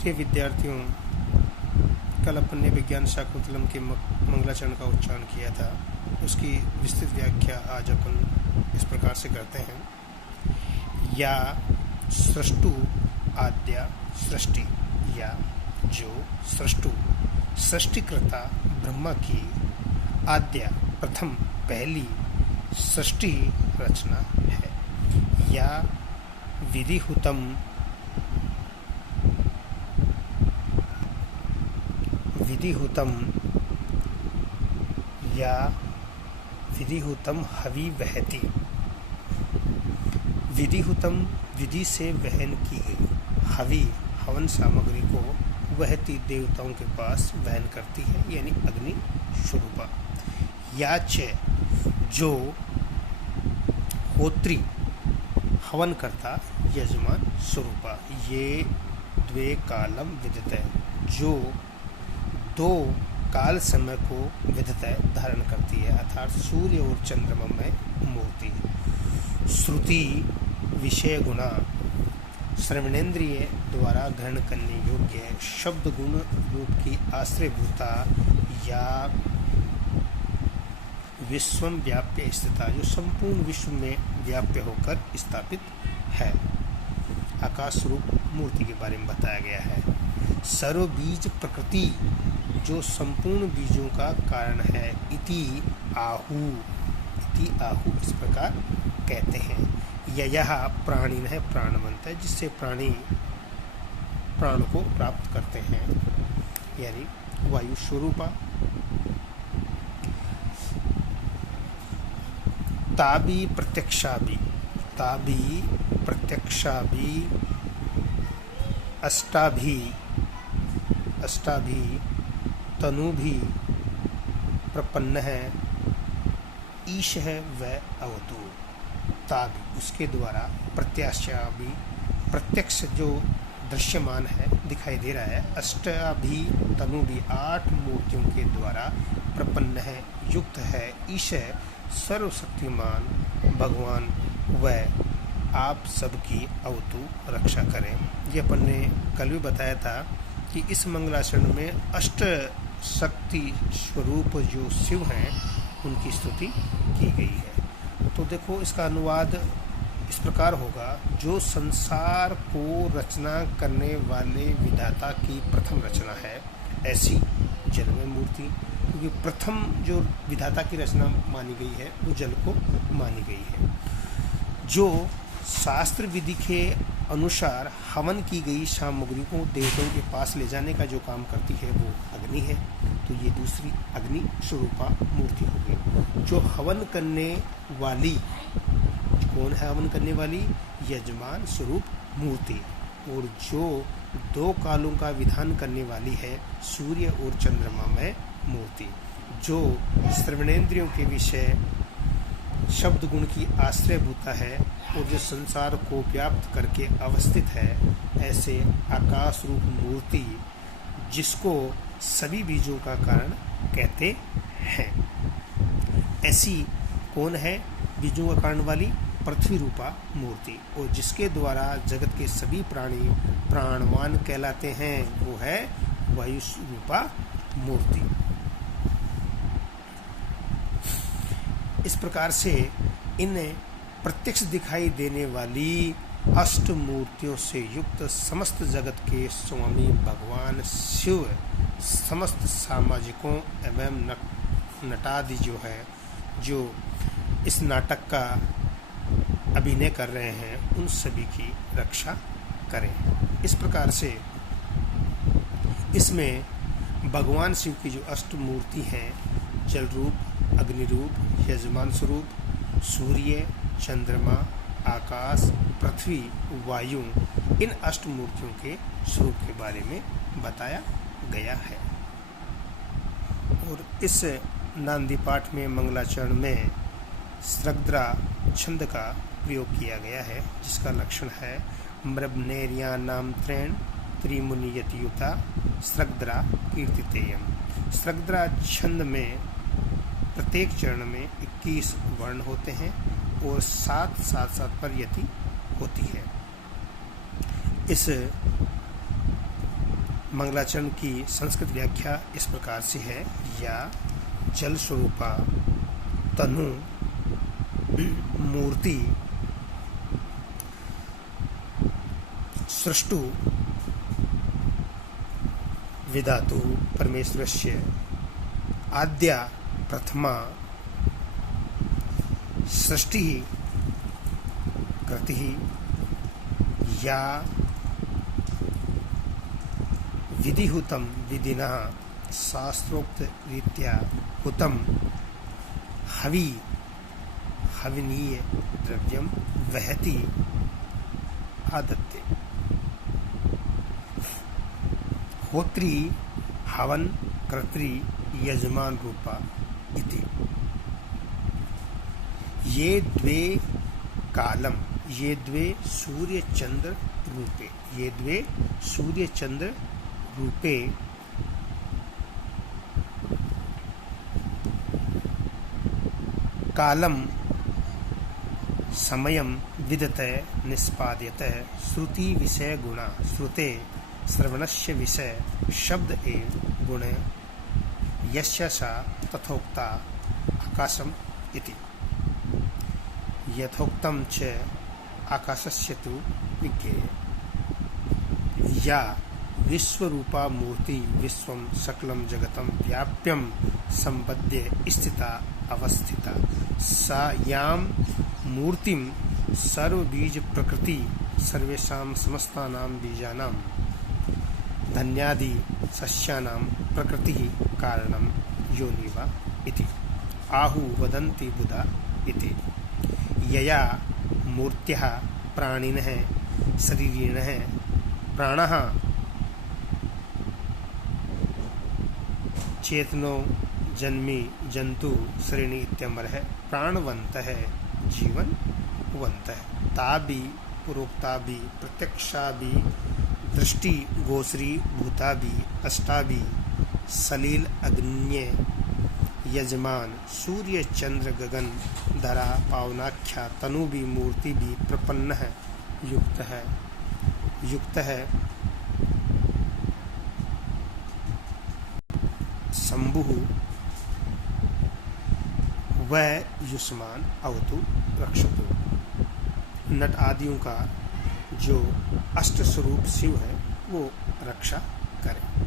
प्रिय विद्यार्थियों, कल अपन ने विज्ञान शाकुंतलम के मंगलाचरण का उच्चारण किया था। उसकी विस्तृत व्याख्या आज अपन इस प्रकार से करते हैं। या सृष्टु आद्या सृष्टि, या जो सृष्टु सृष्टिकर्ता ब्रह्मा की आद्या प्रथम पहली सृष्टि रचना है। या विधिहुतम या विधिहुतम हवि वहति। विधिहुतम विधि से वहन की गई हवि हवन सामग्री को वहति देवताओं के पास वहन करती है, यानी अग्नि स्वरूपा। याच जो होत्री हवन करता यजमान स्वरूपा। ये द्वे कालम विदितय, जो दो काल समय को विदितय धारण करती है, अर्थात सूर्य और चंद्रमा में मूर्ति। श्रुति विषय गुणा श्रवणेन्द्रिय द्वारा ग्रहण करने योग्य शब्द गुण रूप की आश्रयभूता या विश्वम व्याप्य स्थिता, जो संपूर्ण विश्व में व्याप्य होकर स्थापित है। आकाश रूप मूर्ति के बारे में बताया गया है। सर्व बीज प्रकृति, जो संपूर्ण बीजों का कारण है। इति आहु इस प्रकार कहते हैं। यह प्राणी है, प्राणवंत है, जिससे प्राणी प्राण को प्राप्त करते हैं, यानी वायु स्वरूपा। ताबी प्रत्यक्षाबी अष्टाभी तनु भी प्रपन्न है। ईश है वह अवतु। ताबी उसके द्वारा, प्रत्याशा भी प्रत्यक्ष जो दृश्यमान है, दिखाई दे रहा है। अष्टाभी तनु भी 8 मूर्तियों के द्वारा प्रपन्न है, युक्त है। ईश है सर्वशक्तिमान भगवान, वह आप सबकी अवतु रक्षा करें। ये अपन ने कल भी बताया था कि इस मंगलाचरण में अष्ट शक्ति स्वरूप जो शिव हैं, उनकी स्तुति की गई है। तो देखो, इसका अनुवाद इस प्रकार होगा। जो संसार को रचना करने वाले विधाता की प्रथम रचना है, ऐसी जलमय मूर्ति, क्योंकि प्रथम जो विधाता की रचना मानी गई है वो जल को मानी गई है। जो शास्त्र विधि के अनुसार हवन की गई सामग्री को देवताओं के पास ले जाने का जो काम करती है वो अग्नि है। तो ये दूसरी अग्नि स्वरूपा मूर्ति हो गई। जो हवन करने वाली, कौन है हवन करने वाली? यजमान स्वरूप मूर्ति। और जो 2 कालों का विधान करने वाली है, सूर्य और चंद्रमा में मूर्ति। जो श्रवणेन्द्रियों के विषय शब्द गुण की आश्रयभूता है और जो संसार को व्याप्त करके अवस्थित है, ऐसे आकाश रूप मूर्ति, जिसको सभी बीजों का कारण कहते हैं। ऐसी कौन है बीजों का कारण वाली? पृथ्वी रूपा मूर्ति। और जिसके द्वारा जगत के सभी प्राणी प्राणवान कहलाते हैं, वो है वायु रूपा मूर्ति। इस प्रकार से इन प्रत्यक्ष दिखाई देने वाली अष्ट मूर्तियों से युक्त समस्त जगत के स्वामी भगवान शिव समस्त सामाजिकों एवं नटादि जो है, जो इस नाटक का अभिनय कर रहे हैं, उन सभी की रक्षा करें। इस प्रकार से इसमें भगवान शिव की जो अष्ट मूर्ति हैं, जल रूप, अग्नि रूप, यजमान स्वरूप, सूर्य, चंद्रमा, आकाश, पृथ्वी, वायु, इन अष्ट मूर्तियों के स्वरूप के बारे में बताया गया है। और इस नांदी पाठ में मंगलाचरण में स्रग्द्रा छंद का प्रयोग किया गया है, जिसका लक्षण है मृब्नेरिया नाम त्रेण त्रिमुनियतियुता स्रग्द्रा कीर्तितेयम। स्रग्द्रा छंद में प्रत्येक चरण में 21 वर्ण होते हैं और 7 साथ पर यति होती है। इस मंगलाचरण की संस्कृत व्याख्या इस प्रकार से है। या जल स्वरूपा तनु मूर्ति सृष्टु विधातु परमेश्वरस्य आद्या प्रथमा सृष्टि कृति या विधिहुतम विधिना शास्त्रोक्त रीत्या हुतम हविनीय द्रव्यम वहति आदत्ते। होत्री हवन कर्त्री यजमान रूपा इति। ये द्वे कालम, ये द्वे सूर्य चंद्र रूपे, ये द्वे सूर्य चंद्र रूपे कालम समयम विदते निष्पाद्यते श्रुति विषय गुणा श्रुते श्रवणस्य विषय शब्द एव गुण यस्य सा तथोक्ता आकाशम इति। यथोक्तम च आकाशस्य तु विज्ञेय। या विश्वरूपा मूर्ति विश्वं सकलं जगतं व्याप्यं संबद्ध्य स्थिता अवस्थिता सा यां मूर्तिं सर्वबीज प्रकृति सर्वेषां समस्तानां बीजानां धन्यादि सस्यानां प्रकृतिः कारणं योनिवा इति। आहु वदन्ति बुधा इति। यया मूर्त्याः प्राणिनः शरीरिणः प्राणः चेतनो जन्मी जंतु श्रेणी इत्यम्बरः प्राणवन्तः जीवनवन्तः ताभि पूर्वोक्ताभि प्रत्यक्षाभि दृष्टि गोश्री भूताभि अष्टाभि सलील अग्न्ये यजमान सूर्य चंद्र गगन धरा पावनाख्या तनु भी मूर्ति भी प्रपन्न है युक्त है शंभु वह युष्मान अवतु रक्षतु। नट आदियों का जो अष्ट स्वरूप शिव है वो रक्षा करे।